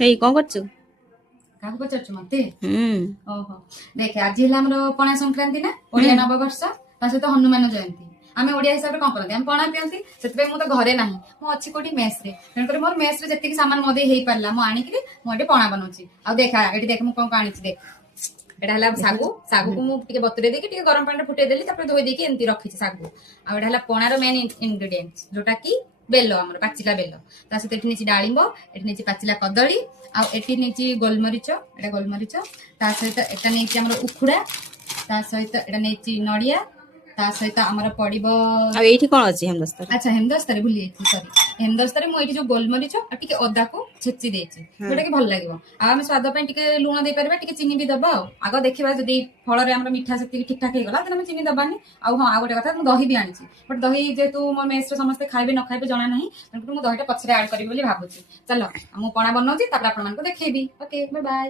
ଏଇ କଣ କରୁଛୁ? କାହାକୁ ପଚାରୁଛୁ ମତେ? ହୁଁ। ଓହୋ ଦେଖେ ଆଜି ହେଲା ଆମର ପଣା ସଂକ୍ରାନ୍ତି ନା ଓଡିଆ ନବବର୍ଷ ତା ସହିତ ହନୁମାନ ଜୟନ୍ତୀ। ଆମେ ଓଡିଆ ହିସାବରେ କଣ କରନ୍ତି ଆମେ ପଣା ପିଅନ୍ତି। ସେଥିପାଇଁ ମୁଁ ତ ଘରେ ନାହିଁ, ମୁଁ ଅଛି କୋଉଠି ମେସ୍ ରେ। ତେଣୁକରି ମୋର ମେସ୍ ରେ ଯେତିକି ସାମାନ ମୋ ଦେଇ ହେଇପାରିଲା ମୁଁ ଆଣିକିରି ମୁଁ ଏଠି ପଣା ବନଉଛି। ଆଉ ଦେଖା ଏଠି ଦେଖ ମୁଁ କଣ ଆଣିଛି ଦେଖ। ଏଟା ହେଲା ଶାଗୁକୁ ମୁଁ ଟିକେ ବତୁରେଇ ଦେଇକି ଟିକେ ଗରମ ପାଣିରେ ଫୁଟେଇ ଦେଲି, ତାପରେ ଧୋଇ ଦେଇକି ଏମିତି ରଖିଛି ଶାଗୁ। ଆଉ ଏଟା ହେଲା ପଣାର ମେନ୍ ଇନଗ୍ରେଡିଏଣ୍ଟ ଯୋଉଟା କି ବେଲ, ଆମର ପାଚିଲା ବେଲ। ତା ସହିତ ଏଠି ନେଇଛି ଡାଳିମ୍ବ, ଏଠି ନେଇଛି ପାଚିଲା କଦଳୀ, ଆଉ ଏଠି ନେଇଛି ଗୋଲମରିଚ, ଏଟା ଗୋଲମରିଚ। ତା ସହିତ ଏଟା ନେଇଛି ଆମର ଉଖୁଡା, ତା ସହିତ ଏଟା ନେଇଛି ନଡିଆ, ତା ସହିତ ଆମର ପଡିବ। ଆଉ ଏଇଠି କଣ ଅଛି ହେମଦସ୍ତାରେ? ଆଚ୍ଛା ହେମଦସ୍ତାରେ ଭୁଲି ଯାଇଥିଲି, ସରି। ହେମଦସ୍ତାରେ ମୁଁ ଏଇଠି ଯୋଉ ଗୋଲମରିଚ ଆଉ ଟିକେ ଅଦାକୁ ଛେଚି ଦେଇଛି, ଯୋଉଟା କି ଭଲ ଲାଗିବ। ଆଉ ଆମେ ସ୍ୱାଦ ପାଇଁ ଟିକେ ଲୁଣ ଦେଇପାରିବା, ଟିକେ ଚିନି ବି ଦବା। ଆଉ ଆଗ ଦେଖିବା ଯଦି ଫଳରେ ଆମର ମିଠା ସେତିକି ଠିକ ଠାକ ହେଇଗଲା ତାହେଲେ ଆମେ ଚିନି ଦବାନି। ଆଉ ହଁ, ଆଉ ଗୋଟେ କଥା, ମୁଁ ଦହି ବି ଆଣିଛି। ବଟ୍ ଦହି ଯେହେତୁ ମୋ ମେସ୍ ରେ ସମସ୍ତେ ଖାଇବେ ନ ଖାଇବେ ଜଣା ନାହିଁ, ତେଣୁ ମୁଁ ଦହିଟା ପଛରେ ଆଡ୍ କରିବି ବୋଲି ଭାବୁଛି। ଚାଲ ମୁଁ ପଣା ବନଉଛି, ତାପରେ ଆପଣମାନଙ୍କୁ ଦେଖେଇବି। Okay, bye bye.